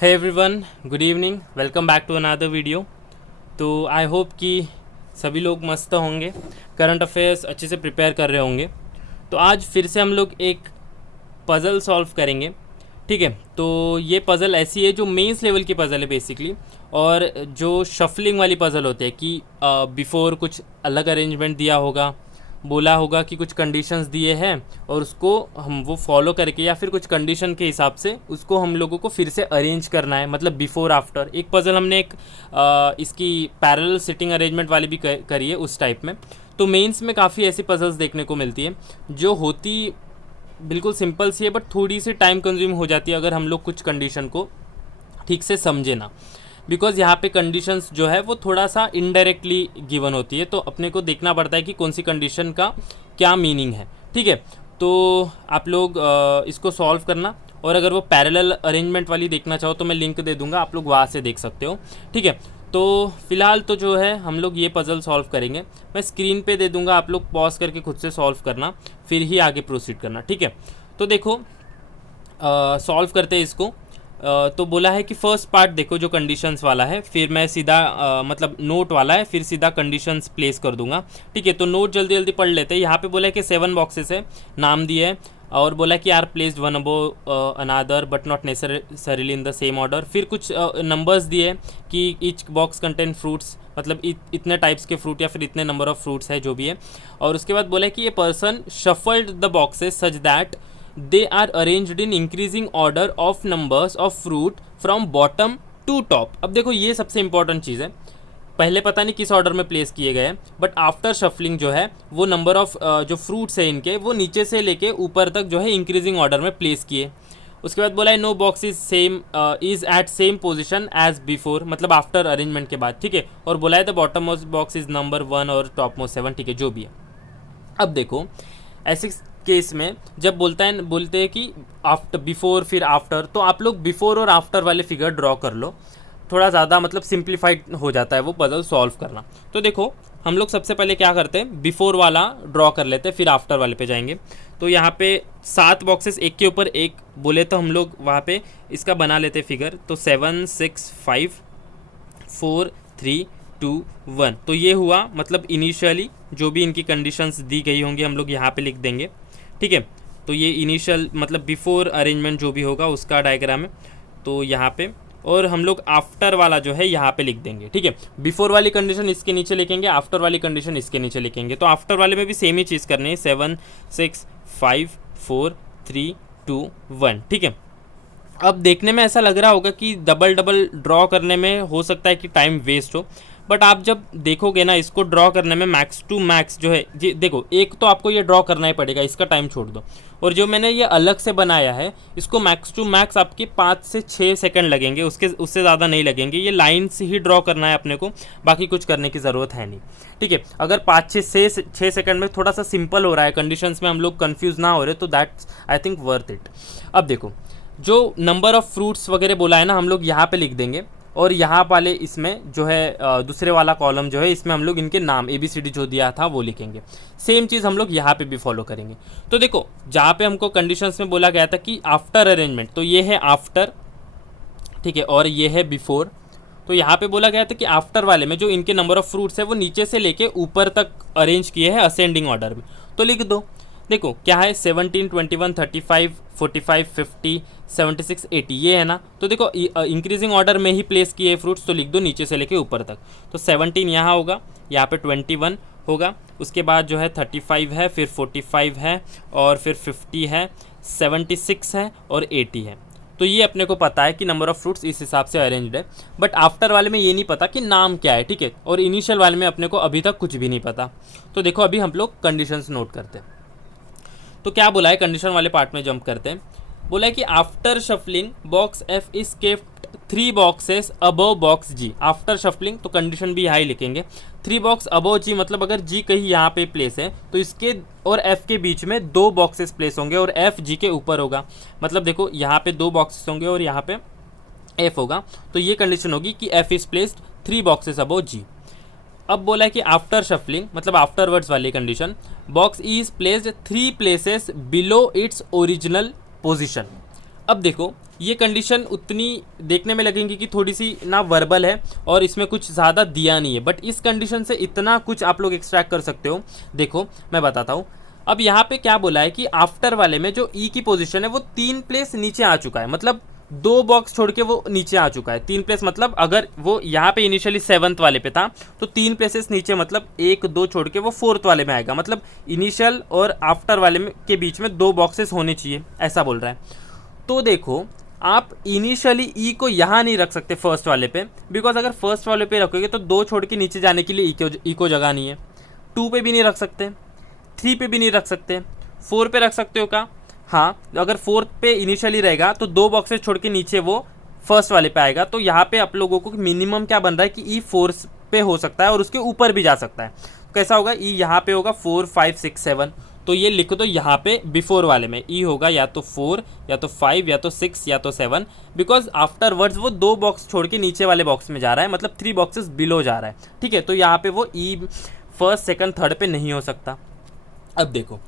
Hey everyone, good evening, welcome back to another video. तो I hope कि सभी लोग मस्त होंगे, करंट अफेयर्स अच्छे से प्रिपेयर कर रहे होंगे। तो आज फिर से हम लोग एक पज़ल सॉल्व करेंगे। ठीक है, तो ये पज़ल ऐसी है जो मेंस लेवल की पज़ल है बेसिकली, और जो शफलिंग वाली पज़ल होते हैं कि बिफोर कुछ अलग अरेंजमेंट दिया होगा, बोला होगा कि कुछ कंडीशंस दिए हैं और उसको हम वो फॉलो करके या फिर कुछ कंडीशन के हिसाब से उसको हम लोगों को फिर से अरेंज करना है, मतलब बिफोर आफ्टर। एक पज़ल हमने एक इसकी पैरेलल सिटिंग अरेंजमेंट वाली भी करी है उस टाइप में। तो मेंस में काफ़ी ऐसी पज़ल्स देखने को मिलती है जो होती बिल्कुल सिंपल सी है, बट थोड़ी सी टाइम कंज्यूम हो जाती है अगर हम लोग कुछ कंडीशन को ठीक से समझे ना। बिकॉज यहाँ पे कंडीशंस जो है वो थोड़ा सा इनडायरेक्टली गिवन होती है, तो अपने को देखना पड़ता है कि कौन सी कंडीशन का क्या मीनिंग है। ठीक है, तो आप लोग इसको सॉल्व करना, और अगर वो पैरेलल अरेंजमेंट वाली देखना चाहो तो मैं लिंक दे दूंगा, आप लोग वहाँ से देख सकते हो। ठीक है, तो फिलहाल तो जो है हम लोग ये पज़ल सॉल्व करेंगे। मैं स्क्रीन पे दे दूंगा, आप लोग पॉज करके खुद से सॉल्व करना, फिर ही आगे प्रोसीड करना। ठीक है, तो देखो सॉल्व करते हैं इसको। तो बोला है कि फर्स्ट पार्ट देखो जो कंडीशंस वाला है, फिर मैं सीधा मतलब नोट वाला है, फिर सीधा कंडीशंस प्लेस कर दूंगा। ठीक है, तो नोट जल्दी जल्दी पढ़ लेते हैं। यहाँ पे बोला है कि 7 बॉक्सेस है, नाम दिए है, और बोला कि are placed one above another but not necessarily in the same order. फिर कुछ नंबर्स दिए कि ईच बॉक्स कंटेन फ्रूट्स, मतलब इतने टाइप्स के फ्रूट या फिर इतने नंबर ऑफ फ्रूट्स है जो भी है। और उसके बाद बोला है कि ये person shuffled the boxes such that they are arranged in increasing order of numbers of fruit from bottom to top। अब देखो ये सबसे इंपॉर्टेंट चीज़ है, पहले पता नहीं किस ऑर्डर में प्लेस किए गए हैं, बट आफ्टर शफलिंग जो है वो नंबर ऑफ जो फ्रूट्स है इनके वो नीचे से लेके ऊपर तक जो है इंक्रीजिंग ऑर्डर में प्लेस किए। उसके बाद बोला है no box is same is at same position as before, मतलब आफ्टर अरेंजमेंट के बाद। ठीक है, और बोला है the bottom most box is number 1 और टॉप मोस्ट 7। ठीक है, जो भी है। अब देखो ऐसे केस में जब बोलते हैं कि आफ्टर बिफोर फिर आफ्टर, तो आप लोग बिफोर और आफ्टर वाले फिगर ड्रॉ कर लो, थोड़ा ज़्यादा मतलब सिंप्लीफाइड हो जाता है वो पजल सॉल्व करना। तो देखो हम लोग सबसे पहले क्या करते हैं, बिफोर वाला ड्रॉ कर लेते हैं, फिर आफ्टर वाले पे जाएंगे। तो यहाँ पे 7 बॉक्सेस एक के ऊपर एक बोले तो हम लोग वहाँ पे इसका बना लेते फिगर। तो 7 6 5 4 3 2 1, तो ये हुआ मतलब इनिशियली जो भी इनकी कंडीशंस दी गई होंगी हम लोग यहाँ पे लिख देंगे। ठीक है, तो ये इनिशियल मतलब बिफोर अरेंजमेंट जो भी होगा उसका डायग्राम है, तो यहाँ पे, और हम लोग आफ्टर वाला जो है यहाँ पे लिख देंगे। ठीक है, बिफोर वाली कंडीशन इसके नीचे लिखेंगे, आफ्टर वाली कंडीशन इसके नीचे लिखेंगे। तो आफ्टर वाले में भी सेम ही चीज़ करनी है, 7 6 5 4 3 2 1। ठीक है, अब देखने में ऐसा लग रहा होगा कि डबल डबल ड्रॉ करने में हो सकता है कि टाइम वेस्ट हो, बट आप जब देखोगे ना इसको ड्रॉ करने में मैक्स टू मैक्स जो है जी, देखो एक तो आपको ये ड्रॉ करना ही पड़ेगा, इसका टाइम छोड़ दो, और जो मैंने ये अलग से बनाया है इसको मैक्स टू मैक्स आपके 5 से 6 सेकंड लगेंगे, उससे ज़्यादा नहीं लगेंगे। ये लाइन से ही ड्रॉ करना है अपने को, बाकी कुछ करने की ज़रूरत है नहीं। ठीक है, अगर 5 से 6 सेकंड में थोड़ा सा सिंपल हो रहा है, कंडीशंस में हम लोग कन्फ्यूज़ ना हो रहे, तो that's I think worth it. अब देखो जो नंबर ऑफ़ फ्रूट्स वगैरह बोला है ना, हम लोग यहाँ पे लिख देंगे, और यहाँ वाले इसमें जो है दूसरे वाला कॉलम जो है इसमें हम लोग इनके नाम ABCD जो दिया था वो लिखेंगे। सेम चीज़ हम लोग यहाँ पे भी फॉलो करेंगे। तो देखो जहाँ पे हमको कंडीशंस में बोला गया था कि आफ्टर अरेंजमेंट, तो ये है आफ्टर, ठीक है, और ये है बिफोर। तो यहाँ पे बोला गया था कि आफ्टर वाले में जो इनके नंबर ऑफ़ फ्रूट्स है वो नीचे से लेके ऊपर तक अरेंज किए हैं असेंडिंग ऑर्डर में, तो लिख दो। देखो क्या है, 17 21 35 45 50 76 80, ये है ना। तो देखो इंक्रीजिंग ऑर्डर में ही प्लेस किए फ्रूट्स, तो लिख दो नीचे से लेके ऊपर तक। तो 17 यहाँ होगा, यहाँ पे 21 होगा, उसके बाद जो है 35 है, फिर 45 है, और फिर 50 है, 76 है, और 80 है। तो ये अपने को पता है कि नंबर ऑफ़ फ्रूट्स इस हिसाब से अरेंज्ड है, बट आफ्टर वाले में ये नहीं पता कि नाम क्या है। ठीक है, और इनिशियल वाले में अपने को अभी तक कुछ भी नहीं पता। तो देखो अभी हम लोग कंडीशंस नोट करते हैं। तो क्या बोला है, कंडीशन वाले पार्ट में जंप करते हैं। बोला है कि after shuffling box F is kept 3 boxes above box G। After shuffling तो कंडीशन भी यहाँ ही लिखेंगे, 3 बॉक्स अबव G, मतलब अगर G कहीं यहाँ पे प्लेस है तो इसके और F के बीच में 2 बॉक्सेस प्लेस होंगे, और F G के ऊपर होगा। मतलब देखो यहाँ पे 2 बॉक्सेस होंगे और यहाँ पे F होगा, तो ये कंडीशन होगी कि F is placed 3 boxes above G। अब बोला है कि आफ्टर शफलिंग मतलब आफ्टरवर्ड्स वाली condition, box is placed 3 places below its original position. अब देखो ये कंडीशन उतनी देखने में लगेंगी कि थोड़ी सी ना वर्बल है और इसमें कुछ ज़्यादा दिया नहीं है, बट इस कंडीशन से इतना कुछ आप लोग एक्सट्रैक्ट कर सकते हो। देखो मैं बताता हूँ। अब यहाँ पे क्या बोला है कि आफ्टर वाले में जो ई की पोजीशन है वो 3 प्लेस नीचे आ चुका है, मतलब 2 बॉक्स छोड़ के वो नीचे आ चुका है। 3 प्लेस मतलब अगर वो यहाँ पे इनिशियली 7th वाले पे था तो 3 प्लेसेस नीचे, मतलब 1 2 छोड़ के वो 4th वाले में आएगा। मतलब इनिशियल और आफ्टर वाले में के बीच में 2 बॉक्सेस होने चाहिए, ऐसा बोल रहा है। तो देखो आप इनिशियली ई को यहाँ नहीं रख सकते फर्स्ट वाले पे, बिकॉज अगर फर्स्ट वाले पे रखोगे तो 2 छोड़ के नीचे जाने के लिए ई को जगह नहीं है। 2 पे भी नहीं रख सकते, 3 पे भी नहीं रख सकते, 4 पे रख सकते हो क्या? हाँ, अगर 4th पे इनिशियली रहेगा तो 2 बॉक्सेस छोड़ के नीचे वो फर्स्ट वाले पे आएगा। तो यहाँ पे आप लोगों को मिनिमम क्या बन रहा है कि ई 4 पे हो सकता है और उसके ऊपर भी जा सकता है। कैसा होगा? ई यहाँ पे होगा 4 5 6 7। तो ये लिखो तो यहाँ पे बिफोर वाले में ई होगा या तो 4 या तो 5 या तो 6 या तो 7, बिकॉज आफ्टर वर्ड्स वो 2 बॉक्स छोड़ के नीचे वाले बॉक्स में जा रहा है, मतलब 3 बॉक्सेस बिलो जा रहा है। ठीक है, तो यहाँ पे वो ई फर्स्ट सेकंड थर्ड पे नहीं हो सकता। अब देखो,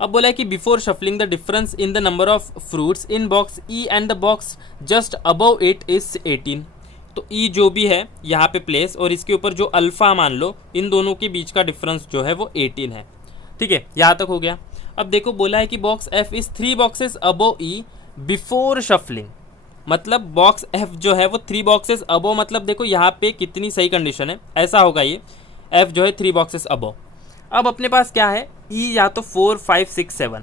अब बोला है कि before shuffling the difference in the number of fruits in box E and the box just above it is 18। तो ई जो भी है यहाँ पे प्लेस और इसके ऊपर जो अल्फ़ा मान लो, इन दोनों के बीच का डिफरेंस जो है वो 18 है। ठीक है, यहाँ तक हो गया। अब देखो बोला है कि box F is 3 boxes above E before shuffling, मतलब बॉक्स एफ जो है वो 3 बॉक्सेस अबव, मतलब देखो यहाँ पे कितनी सही कंडीशन है। ऐसा होगा ये एफ जो है 3 बॉक्सेस अबव। अब अपने पास क्या है, ई या तो 4 5 6 7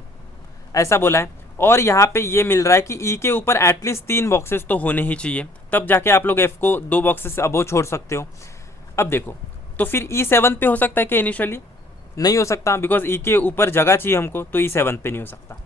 ऐसा बोला है, और यहाँ पे ये मिल रहा है कि ई के ऊपर एटलीस्ट 3 बॉक्सेस तो होने ही चाहिए, तब जाके आप लोग एफ को 2 बॉक्सेस अबव छोड़ सकते हो। अब देखो तो फिर ई 7 पे हो सकता है कि इनिशियली नहीं हो सकता, बिकॉज ई के ऊपर जगह चाहिए हमको, तो ई 7 पे नहीं हो सकता।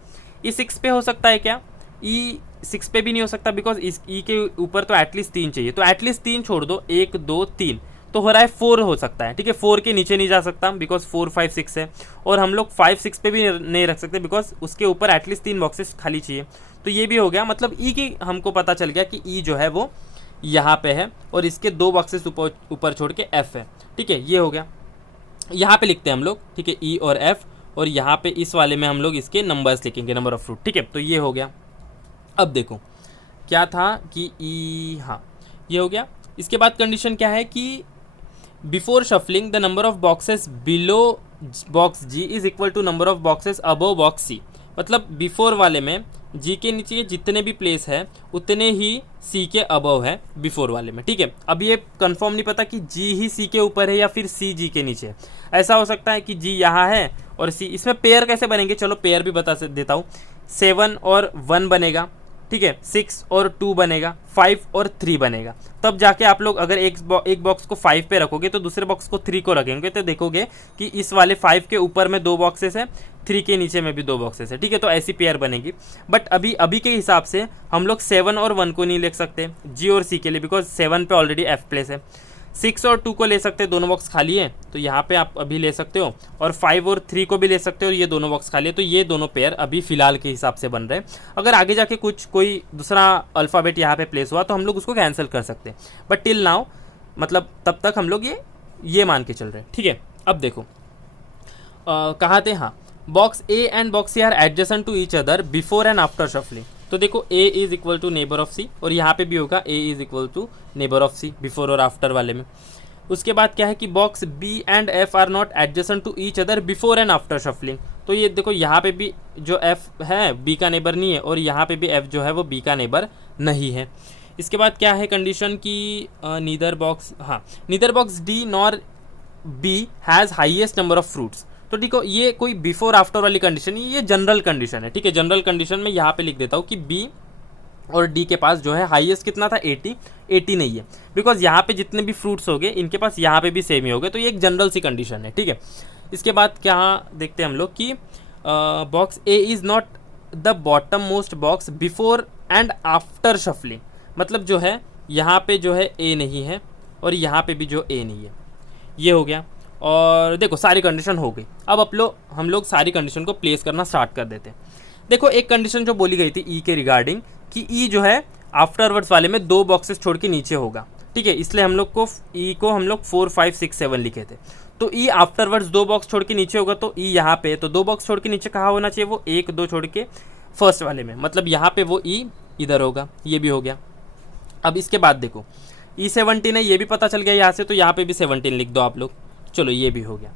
ई 6 पे हो सकता है क्या? ई 6 पे भी नहीं हो सकता, बिकॉज इस ई के ऊपर तो एटलीस्ट 3 चाहिए, तो एटलीस्ट 3 छोड़ दो, 1 2 3 तो हो रहा है 4 हो सकता है। ठीक है, 4 के नीचे नहीं जा सकता बिकॉज 4 5 6 है, और हम लोग 5 6 पे भी नहीं रख सकते बिकॉज उसके ऊपर एटलीस्ट 3 बॉक्सेस खाली चाहिए। तो ये भी हो गया, मतलब ई की हमको पता चल गया कि ई जो है वो यहाँ पे है और इसके 2 बॉक्सेस ऊपर छोड़ के एफ है। ठीक है, ये हो गया। यहाँ पे लिखते हैं हम लोग, ठीक है, ई और एफ, और यहाँ पे इस वाले में हम लोग इसके नंबर्स लिखेंगे, नंबर ऑफ फ्रूट। ठीक है, तो ये हो गया। अब देखो क्या था कि ई, हाँ ये हो गया। इसके बाद कंडीशन क्या है कि before shuffling the number of boxes below box G is equal to number of boxes above box C, मतलब बिफोर वाले में जी के नीचे जितने भी प्लेस है उतने ही सी के अबव है बिफोर वाले में। ठीक है, अब ये कंफर्म नहीं पता कि जी ही सी के ऊपर है या फिर सी जी के नीचे। ऐसा हो सकता है कि जी यहाँ है और सी, इसमें पेयर कैसे बनेंगे, चलो पेयर भी बता देता हूँ। 7 और 1 बनेगा, ठीक है, 6 और 2 बनेगा, 5 और 3 बनेगा। तब जाके आप लोग अगर एक बॉक्स को 5 पे रखोगे तो दूसरे बॉक्स को 3 को रखेंगे, तो देखोगे कि इस वाले 5 के ऊपर में 2 बॉक्सेस है, 3 के नीचे में भी 2 बॉक्सेस है। ठीक है, तो ऐसी पेयर बनेगी। बट अभी के हिसाब से हम लोग 7 और 1 को नहीं लिख सकते जी और सी के लिए, बिकॉज 7 पे ऑलरेडी एफ प्लेस है। 6 और 2 को ले सकते हैं, दोनों बॉक्स खाली है, तो यहाँ पे आप अभी ले सकते हो, और 5 और 3 को भी ले सकते हो, ये दोनों बॉक्स खाली है, तो ये दोनों पेयर अभी फिलहाल के हिसाब से बन रहे हैं। अगर आगे जाके कोई दूसरा अल्फ़ाबेट यहाँ पे प्लेस हुआ तो हम लोग उसको कैंसिल कर सकते हैं, बट टिल नाउ मतलब तब तक हम लोग ये मान के चल रहे हैं। ठीक है, अब देखो कहाँ थे, हाँ, box A and box C are adjacent to each other before and after shuffling. तो देखो A is equal to neighbour of C, और यहाँ पे भी होगा A is equal to neighbour of C before और आफ्टर वाले में। उसके बाद क्या है कि box B and F are not adjacent to each other before and after shuffling. तो ये देखो यहाँ पे भी जो एफ है बी का नेबर नहीं है, और यहाँ पे भी एफ जो है वो बी का नेबर नहीं है। इसके बाद क्या है कंडीशन की neither box D nor be has highest number of fruits. तो ठीक है, ये कोई बिफोर आफ्टर वाली कंडीशन नहीं, ये जनरल कंडीशन है। ठीक है, जनरल कंडीशन में यहाँ पे लिख देता हूँ कि बी और डी के पास जो है हाईएस्ट कितना था, 80 नहीं है, बिकॉज यहाँ पे जितने भी फ्रूट्स हो गए इनके पास यहाँ पे भी सेम ही हो गए, तो ये एक जनरल सी कंडीशन है। ठीक है, इसके बाद क्या देखते हैं हम लोग कि box A is not the bottom most box before and after shuffling, मतलब जो है यहाँ पे जो है ए नहीं है और यहाँ पे भी जो ए नहीं है, ये हो गया। और देखो सारी कंडीशन हो गई। अब हम लोग सारी कंडीशन को प्लेस करना स्टार्ट कर देते हैं। देखो एक कंडीशन जो बोली गई थी ई के रिगार्डिंग कि ई जो है आफ्टरवर्ड्स वाले में 2 बॉक्सेस छोड़ के नीचे होगा। ठीक है, इसलिए हम लोग को ई को हम लोग 4 5 6 7 लिखे थे। तो ई आफ्टरवर्ड्स 2 बॉक्स छोड़ के नीचे होगा, तो ई यहाँ पे तो 2 बॉक्स छोड़ के नीचे कहाँ होना चाहिए, वो 1 2 छोड़ के फर्स्ट वाले में, मतलब यहाँ पे वो ई इधर होगा, ये भी हो गया। अब इसके बाद देखो E17 है, ये भी पता चल गया यहाँ से, तो यहाँ पे भी 17 लिख दो आप लोग। चलो ये भी हो गया।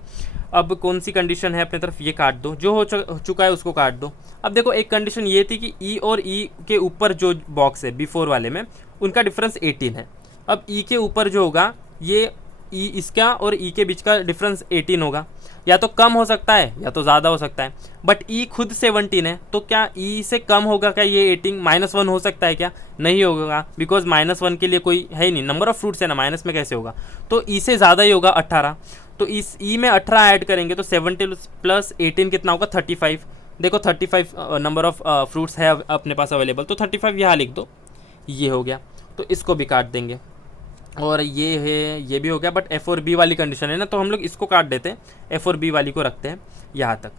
अब कौन सी कंडीशन है अपने तरफ, ये काट दो, जो हो चुका है उसको काट दो। अब देखो एक कंडीशन ये थी कि ई और ई के ऊपर जो बॉक्स है बिफोर वाले में, उनका डिफरेंस 18 है। अब ई के ऊपर जो होगा ये ई इसका और ई के बीच का डिफरेंस 18 होगा। या तो कम हो सकता है या तो ज़्यादा हो सकता है, बट ई खुद 17 है, तो क्या ई से कम होगा क्या ये 18? -1 हो सकता है क्या? नहीं होगा, बिकॉज -1 के लिए कोई है ही नहीं, नंबर ऑफ फ्रूट्स है ना, माइनस में कैसे होगा? तो ई से ज़्यादा ही होगा 18। तो इस ई में 18 ऐड करेंगे तो 17 + 18 कितना होगा? 35। देखो 35 नंबर ऑफ फ्रूट्स है अपने पास अवेलेबल, तो 35 यहाँ लिख दो, ये हो गया। तो इसको भी काट देंगे और ये है, ये भी हो गया। बट F और B वाली कंडीशन है ना, तो हम लोग इसको काट देते हैं, F और B वाली को रखते हैं यहाँ तक।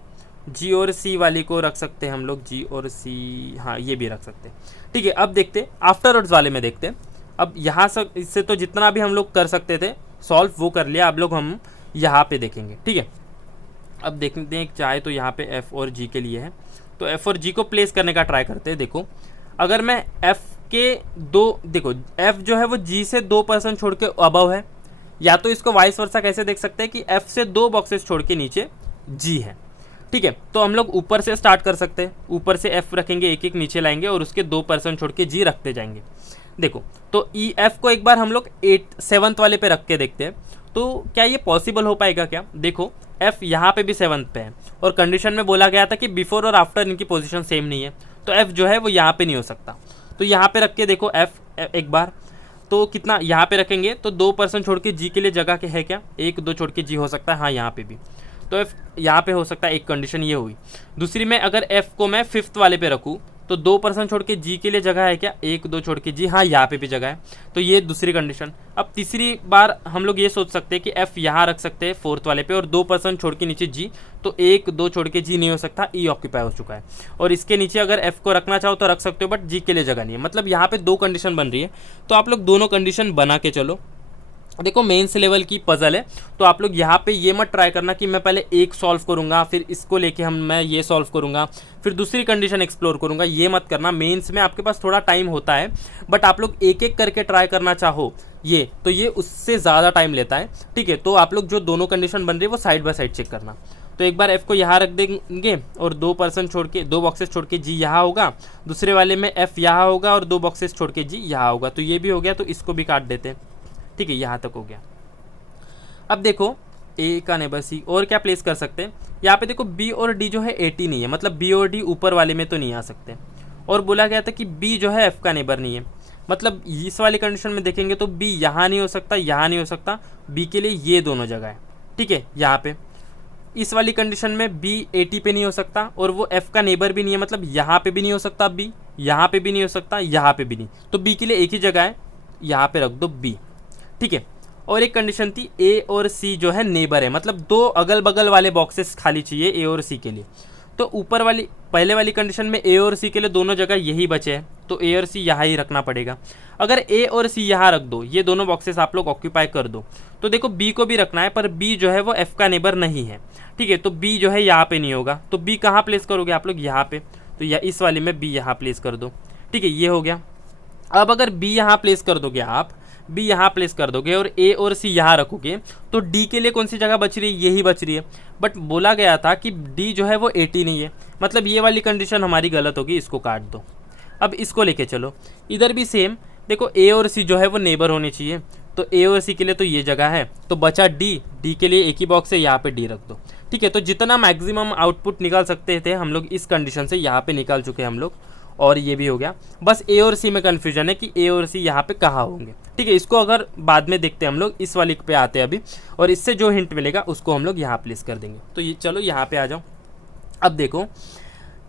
G और C वाली को रख सकते हैं हम लोग, G और C, हाँ ये भी रख सकते हैं। ठीक है, अब देखते हैं आफ्टरवर्ड्स वाले में देखते हैं। अब यहाँ से इससे तो जितना भी हम लोग कर सकते थे सॉल्व वो कर लिया, अब लोग हम यहाँ पे देखेंगे। ठीक है, अब देखते हैं चाहे तो यहाँ पे F और G के लिए है, तो F और G को प्लेस करने का ट्राई करते हैं। देखो अगर मैं F के दो, देखो F जो है वो G से 2% छोड़ के अबव है, या तो इसको वाइस वर्सा कैसे देख सकते हैं कि F से 2 बॉक्सेस छोड़ के नीचे G है। ठीक है, तो हम लोग ऊपर से स्टार्ट कर सकते हैं, ऊपर से F रखेंगे, एक एक नीचे लाएंगे और उसके 2% छोड़ के G रखते जाएंगे। देखो तो F को एक बार हम लोग 7th वाले पे रख के देखते हैं, तो क्या ये पॉसिबल हो पाएगा क्या? देखो F यहाँ पे भी 7th पे है और कंडीशन में बोला गया था कि बिफोर और आफ्टर इनकी पोजीशन सेम नहीं है, तो F जो है वो यहाँ पे नहीं हो सकता। तो यहाँ पे रख के देखो F एक बार, तो कितना यहाँ पे रखेंगे तो 2% छोड़ के G के लिए जगह के है क्या? 1-2 छोड़ के G हो सकता है, हाँ यहाँ पे भी, तो F यहाँ पे हो सकता है। एक कंडीशन ये हुई। दूसरी में अगर F को मैं 5th वाले पे रखूँ तो 2% छोड़ के G के लिए जगह है क्या? 1-2 छोड़ के G, हाँ यहाँ पे भी जगह है, तो ये दूसरी कंडीशन। अब तीसरी बार हम लोग ये सोच सकते हैं कि F यहाँ रख सकते हैं 4th वाले पे और 2% छोड़ के नीचे G, तो 1-2 छोड़ के G नहीं हो सकता, E ऑक्यूपाई हो चुका है। और इसके नीचे अगर F को रखना चाहो तो रख सकते हो, बट G के लिए जगह नहीं है। मतलब यहाँ पे 2 कंडीशन बन रही है, तो आप लोग दोनों कंडीशन बना के चलो। देखो मेंस लेवल की पजल है, तो आप लोग यहाँ पे ये मत ट्राई करना कि मैं पहले एक सॉल्व करूँगा फिर इसको लेके मैं ये सॉल्व करूँगा फिर दूसरी कंडीशन एक्सप्लोर करूँगा, ये मत करना। मेंस में आपके पास थोड़ा टाइम होता है, बट आप लोग एक एक करके ट्राई करना चाहो ये, तो ये उससे ज़्यादा टाइम लेता है। ठीक है, तो आप लोग जो दोनों कंडीशन बन रही है वो साइड बाय साइड चेक करना। तो एक बार F को यहाँ रख देंगे और 2% छोड़ के 2 बॉक्सेस छोड़ के G यहाँ होगा, दूसरे वाले में F यहाँ होगा और 2 बॉक्सेस छोड़ के G यहाँ होगा, तो ये भी हो गया। तो इसको भी काट देते हैं। ठीक है, यहाँ तक हो गया। अब देखो A का नेबर C, और क्या प्लेस कर सकते हैं यहाँ पे? देखो B और D जो है 80 नहीं है, मतलब B और D ऊपर वाले में तो नहीं आ सकते। और बोला गया था कि B जो है F का नेबर नहीं है, मतलब इस वाली कंडीशन में देखेंगे तो B यहाँ नहीं हो सकता, यहाँ नहीं हो सकता, B के लिए ये दोनों जगह है। ठीक है, यहाँ पे इस वाली कंडीशन में B 80 पे नहीं हो सकता और वो F का नेबर भी नहीं है, मतलब यहाँ पे भी नहीं हो सकता B, यहाँ पे भी नहीं हो सकता, यहाँ पे भी नहीं, तो B के लिए एक ही जगह है, यहाँ पे रख दो B। ठीक है, और एक कंडीशन थी A और C जो है नेबर है, मतलब 2 अगल बगल वाले बॉक्सेस खाली चाहिए A और C के लिए। तो ऊपर वाली पहले वाली कंडीशन में A और C के लिए दोनों जगह यही बचे हैं, तो A और C यहाँ ही रखना पड़ेगा। अगर A और C यहाँ रख दो, ये दोनों बॉक्सेस आप लोग ऑक्यूपाई कर दो, तो देखो B को भी रखना है, पर B जो है वो F का नेबर नहीं है। ठीक है, तो B जो है यहाँ पे नहीं होगा, तो B कहाँ प्लेस करोगे आप लोग? यहाँ पे, तो या इस वाले में B यहाँ प्लेस कर दो। ठीक है, ये हो गया। अब अगर B यहाँ प्लेस कर दोगे आप, B यहाँ प्लेस कर दोगे और A और C यहाँ रखोगे, तो D के लिए कौन सी जगह बच रही है? यही बच रही है। बट बोला गया था कि D जो है वो 80 नहीं है, मतलब ये वाली कंडीशन हमारी गलत होगी, इसको काट दो। अब इसको लेके चलो, इधर भी सेम। देखो A और C जो है वो नेबर होने चाहिए, तो A और C के लिए तो ये जगह है, तो बचा D के लिए एक ही बॉक्स है, यहाँ पे D रख दो। ठीक है, तो जितना मैक्सिमम आउटपुट निकाल सकते थे हम लोग इस कंडीशन से यहाँ पे निकाल चुके हैं हम लोग, और ये भी हो गया। बस A और C में कन्फ्यूजन है कि A और C यहाँ पे कहाँ होंगे। ठीक है, इसको अगर बाद में देखते हैं हम लोग, इस वाली पे आते हैं अभी, और इससे जो हिंट मिलेगा उसको हम लोग यहाँ प्लेस कर देंगे। तो ये चलो यहाँ पे आ जाओ। अब देखो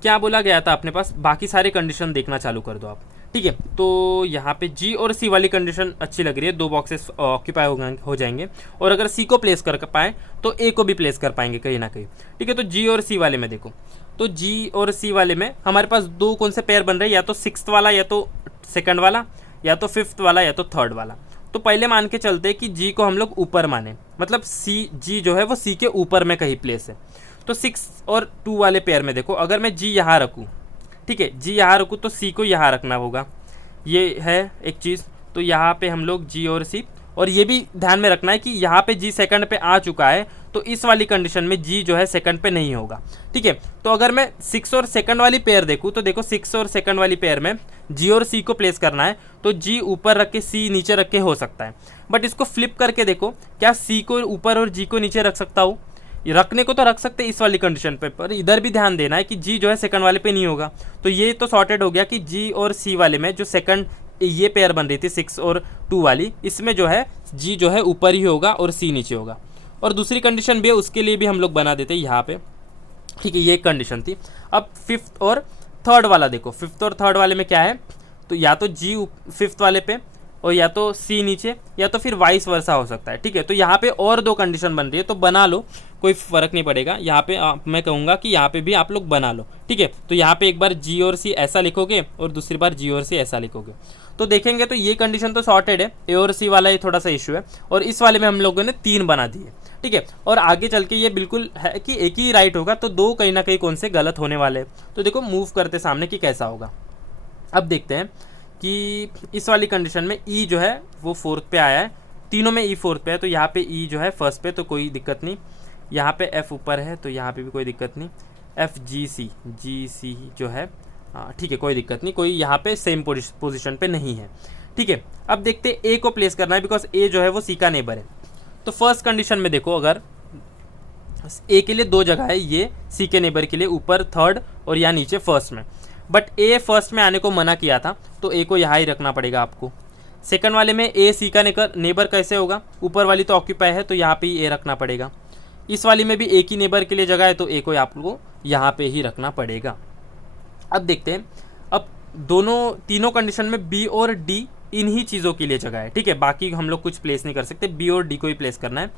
क्या बोला गया था अपने पास, बाकी सारे कंडीशन देखना चालू कर दो आप। ठीक है, तो यहाँ पे G और C वाली कंडीशन अच्छी लग रही है, 2 बॉक्सेस ऑक्यूपाई हो जाएंगे, और अगर C को प्लेस कर पाए तो A को भी प्लेस कर पाएंगे कहीं ना कहीं। ठीक है, तो G और C वाले में देखो, तो G और C वाले में हमारे पास 2 कौन से पेयर बन रहे हैं, या तो 6th वाला, या तो 2nd वाला, या तो 5th वाला, या तो 3rd वाला। तो पहले मान के चलते हैं कि G को हम लोग ऊपर माने, मतलब G जो है वो C के ऊपर में कहीं प्लेस है। तो 6 और 2 वाले पेयर में देखो, अगर मैं G यहाँ रखूँ, ठीक है, जी यहाँ रखूँ तो सी को यहाँ रखना होगा, ये है एक चीज़। तो यहाँ पे हम लोग जी और सी, और ये भी ध्यान में रखना है कि यहाँ पे जी सेकंड पे आ चुका है, तो इस वाली कंडीशन में जी जो है सेकंड पे नहीं होगा। ठीक है, तो अगर मैं 6 और सेकंड वाली पेयर देखूँ तो देखो 6 और सेकंड वाली पेयर में जी और सी को प्लेस करना है, तो जी ऊपर रख के सी नीचे रख के हो सकता है। बट इसको फ्लिप करके देखो, क्या सी को ऊपर और जी को नीचे रख सकता हूँ? रखने को तो रख सकते इस वाली कंडीशन पे, पर इधर भी ध्यान देना है कि जी जो है सेकंड वाले पे नहीं होगा। तो ये तो सॉर्टेड हो गया कि जी और सी वाले में जो सेकंड ये पेयर बन रही थी 6 और 2 वाली, इसमें जो है जी जो है ऊपर ही होगा और सी नीचे होगा। और दूसरी कंडीशन भी है, उसके लिए भी हम लोग बना देते हैं यहाँ पे। ठीक है, ये एक कंडीशन थी। अब फिफ्थ और थर्ड वाला देखो, फिफ्थ और थर्ड वाले में क्या है, तो या तो जी फिफ्थ वाले पे और या तो सी नीचे, या तो फिर वाइस वर्सा हो सकता है। ठीक है, तो यहाँ पे और 2 कंडीशन बन रही है, तो बना लो, कोई फ़र्क नहीं पड़ेगा। यहाँ पे मैं कहूँगा कि यहाँ पे भी आप लोग बना लो। ठीक है, तो यहाँ पे एक बार जी और सी ऐसा लिखोगे और दूसरी बार जी और सी ऐसा लिखोगे, तो देखेंगे तो ये कंडीशन तो सॉर्टेड है। ए और सी वाला ही थोड़ा सा इशू है, और इस वाले में हम लोगों ने 3 बना दिए। ठीक है, और आगे चल के ये बिल्कुल है कि एक ही राइट होगा, तो 2 कहीं ना कहीं कौन से गलत होने वाले हैं। तो देखो मूव करते सामने कि कैसा होगा। अब देखते हैं कि इस वाली कंडीशन में ई जो है वो फोर्थ पे आया है, तीनों में ई फोर्थ पे है, तो यहाँ पे ई जो है फर्स्ट पे, तो कोई दिक्कत नहीं। यहाँ पे एफ ऊपर है, तो यहाँ पे भी कोई दिक्कत नहीं। एफ जी सी जो है, हाँ ठीक है, कोई दिक्कत नहीं, कोई यहाँ पे सेम पोजीशन पे नहीं है। ठीक है, अब देखते हैं ए को प्लेस करना है, बिकॉज ए जो है वो सी का नेबर है। तो फर्स्ट कंडीशन में देखो, अगर ए के लिए 2 जगह है, ये सी के नेबर के लिए ऊपर थर्ड और यहाँ नीचे फर्स्ट में, बट ए फर्स्ट में आने को मना किया था, तो ए को यहाँ ही रखना पड़ेगा आपको। सेकंड वाले में ए सी का नेबर कैसे होगा, ऊपर वाली तो ऑक्यूपाई है, तो यहाँ पे ही ए रखना पड़ेगा। इस वाली में भी ए की नेबर के लिए जगह है, तो ए को आपको यहाँ पे ही रखना पड़ेगा। अब देखते हैं, अब तीनों कंडीशन में बी और डी इन्हीं चीज़ों के लिए जगह है। ठीक है, बाकी हम लोग कुछ प्लेस नहीं कर सकते, बी और डी को ही प्लेस करना है।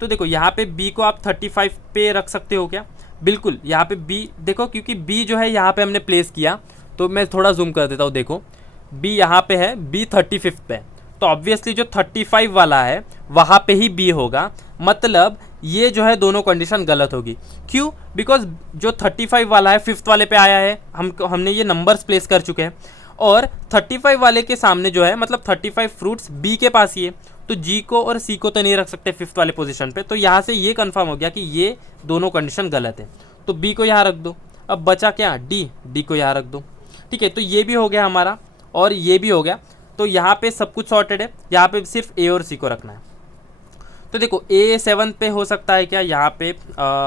तो देखो यहाँ पे बी को आप 35 पे रख सकते हो क्या? बिल्कुल, यहाँ पे बी देखो, क्योंकि बी जो है यहाँ पे हमने प्लेस किया, तो मैं थोड़ा जूम कर देता हूँ। देखो बी यहाँ पे है, बी 35 पे है, तो ऑब्वियसली जो 35 वाला है वहाँ पे ही बी होगा। मतलब ये जो है दोनों कंडीशन गलत होगी। क्यों? बिकॉज जो 35 वाला है फिफ्थ वाले पे आया है, हमने ये नंबर्स प्लेस कर चुके हैं, और 35 वाले के सामने जो है, मतलब 35 फ्रूट्स बी के पास ही है, तो जी को और सी को तो नहीं रख सकते फिफ्थ वाले पोजीशन पे। तो यहाँ से ये कंफर्म हो गया कि ये दोनों कंडीशन गलत है, तो बी को यहाँ रख दो। अब बचा क्या? डी को यहाँ रख दो। ठीक है, तो ये भी हो गया हमारा और ये भी हो गया, तो यहाँ पे सब कुछ सॉर्टेड है। यहाँ पे सिर्फ ए और सी को रखना है। तो देखो ए 7 पे हो सकता है क्या? यहाँ पे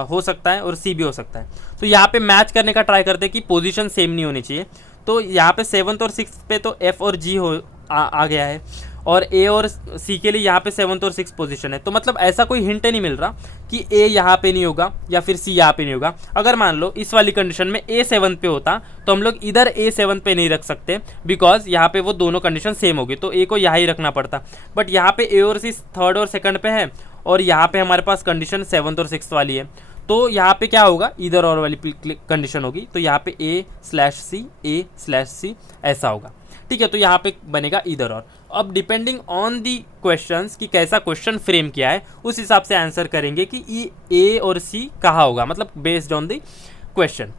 हो सकता है, और सी भी हो सकता है। तो यहाँ पे मैच करने का ट्राई करते हैं कि पोजीशन सेम नहीं होनी चाहिए। तो यहाँ पे 7th और 6th पे तो एफ और जी आ गया है, और ए और सी के लिए यहाँ पे 7th और 6th पोजीशन है। तो मतलब ऐसा कोई हिंट नहीं मिल रहा कि ए यहाँ पे नहीं होगा या फिर सी यहाँ पे नहीं होगा। अगर मान लो इस वाली कंडीशन में ए 7 पे होता, तो हम लोग इधर ए 7 पे नहीं रख सकते, बिकॉज यहाँ पे वो दोनों कंडीशन सेम होगी, तो ए को यहाँ ही रखना पड़ता। बट यहाँ पे ए और सी थर्ड और सेकंड पे है, और यहाँ पे हमारे पास कंडीशन 7th और 6th वाली है, तो यहाँ पे क्या होगा? इधर और वाली कंडीशन होगी, तो यहाँ पे A/C ऐसा होगा। ठीक है, तो यहाँ पे बनेगा इधर और। अब डिपेंडिंग ऑन दी क्वेश्चंस कि कैसा क्वेश्चन फ्रेम किया है, उस हिसाब से आंसर करेंगे कि ए और सी कहाँ होगा, मतलब बेस्ड ऑन दी क्वेश्चन।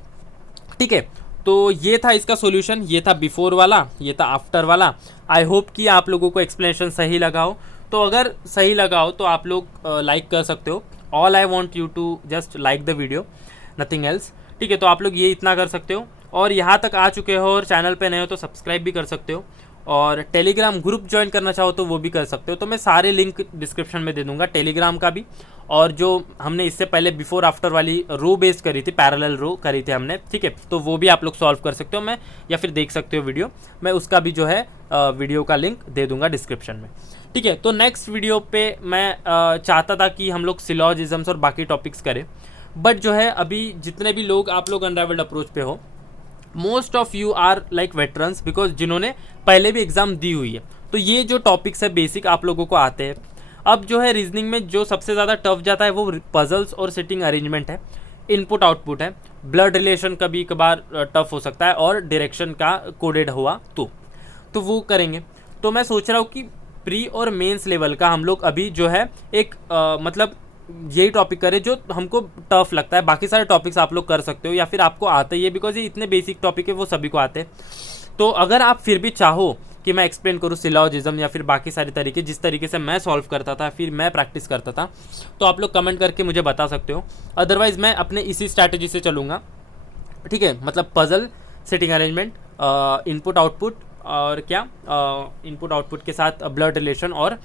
ठीक है, तो ये था इसका सॉल्यूशन, ये था बिफोर वाला, ये था आफ्टर वाला। आई होप कि आप लोगों को एक्सप्लेनेशन सही लगा हो। तो अगर सही लगा हो तो आप लोग लाइक कर सकते हो। All I want you to just like the video, nothing else. ठीक है, तो आप लोग ये इतना कर सकते हो, और यहाँ तक आ चुके हो और चैनल पे नए हो तो सब्सक्राइब भी कर सकते हो, और टेलीग्राम ग्रुप ज्वाइन करना चाहो तो वो भी कर सकते हो। तो मैं सारे लिंक डिस्क्रिप्शन में दे दूंगा, टेलीग्राम का भी, और जो हमने इससे पहले बिफोर आफ्टर वाली रो बेस्ड करी थी, पैरेलल रो करी थी हमने, ठीक है, तो वो भी आप लोग सॉल्व कर सकते हो, मैं या फिर देख सकते हो वीडियो, मैं उसका भी जो है वीडियो का लिंक दे दूंगा डिस्क्रिप्शन में। ठीक है, तो नेक्स्ट वीडियो पे मैं चाहता था कि हम लोग सिलॉजिज्म्स और बाकी टॉपिक्स करें, बट जो है अभी जितने भी लोग आप लोग अनराइवल्ड अप्रोच पे हो, most of you are like veterans, because जिन्होंने पहले भी एग्जाम दी हुई है, तो ये जो टॉपिक्स है बेसिक आप लोगों को आते हैं। अब जो है रीजनिंग में जो सबसे ज़्यादा टफ जाता है वो पजल्स और सिटिंग अरेंजमेंट है, इनपुट आउटपुट है, ब्लड रिलेशन कभी कभार टफ हो सकता है, और डायरेक्शन का कोडेड हुआ तो वो करेंगे। तो मैं सोच रहा हूँ कि प्री और मेंस लेवल का हम लोग अभी जो है एक मतलब यही टॉपिक करें जो हमको टफ लगता है। बाकी सारे टॉपिक्स आप लोग कर सकते हो या फिर आपको आते ही है, बिकॉज ये इतने बेसिक टॉपिक है वो सभी को आते हैं। तो अगर आप फिर भी चाहो कि मैं एक्सप्लेन करूँ सिलॉजिज्म या फिर बाकी सारे तरीके जिस तरीके से मैं सॉल्व करता था फिर मैं प्रैक्टिस करता था, तो आप लोग कमेंट करके मुझे बता सकते हो। अदरवाइज़ मैं अपने इसी स्ट्रैटेजी से चलूँगा, ठीक है। मतलब puzzle, sitting arrangement, input output और क्या इनपुट आउटपुट के साथ ब्लड रिलेशन और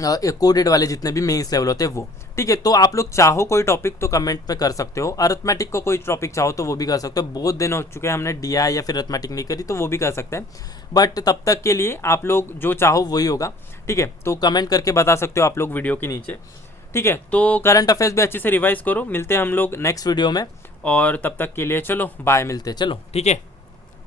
कोडेड वाले जितने भी मेंस लेवल होते हैं वो, ठीक है। तो आप लोग चाहो कोई टॉपिक तो कमेंट पे कर सकते हो। अरिथमेटिक को कोई टॉपिक चाहो तो वो भी कर सकते हो। बहुत दिन हो चुके हैं हमने DI या फिर अरिथमेटिक नहीं करी, तो वो भी कर सकते हैं। बट तब तक के लिए आप लोग जो चाहो वही होगा, ठीक है। तो कमेंट करके बता सकते हो आप लोग वीडियो के नीचे, ठीक है। तो करंट अफेयर्स भी अच्छे से रिवाइज करो। मिलते हैं हम लोग नेक्स्ट वीडियो में, और तब तक के लिए चलो बाय, मिलते हैं, चलो ठीक है।